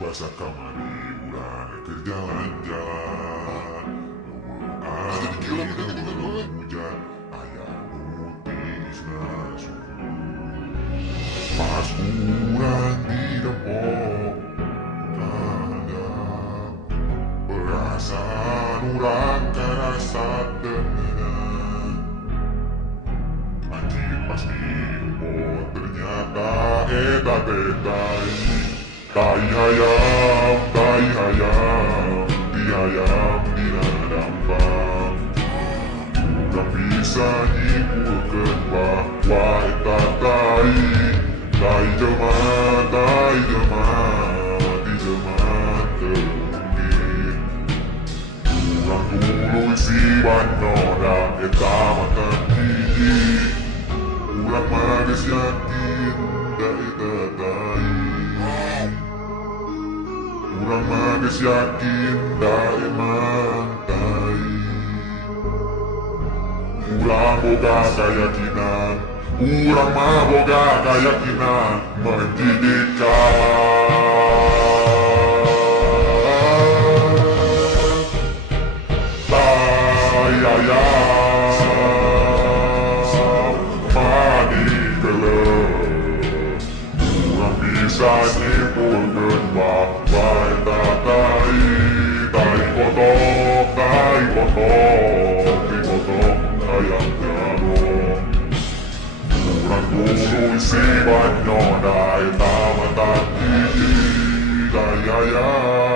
Basa kamari urang keur jalan-jalan. Hujan aya mutisna suhu. Pas urang di depok kadang perasaan urang karasa tenang. Anjir pasti impor ternyata eta teh tai hayam, di hayam dina dampang. Urang bisa nyimpulkeun bahwa eta tai jelema, di jelema teu mungkin. Urang tuluy si Banoda eta mah teu hiji. Urang mah geus yakin da eta tai. Urang mah geus yakin da emang tai. Urang boga kayakinan, urang mah boga kayakinan mendidik tai ayam mani kelep. Urang bisa nyimpulkeun bahwa eta tai kotok, dikotok hayam jaluk. Urang tuluy si Banoda eta mah tah hiji tai hayam.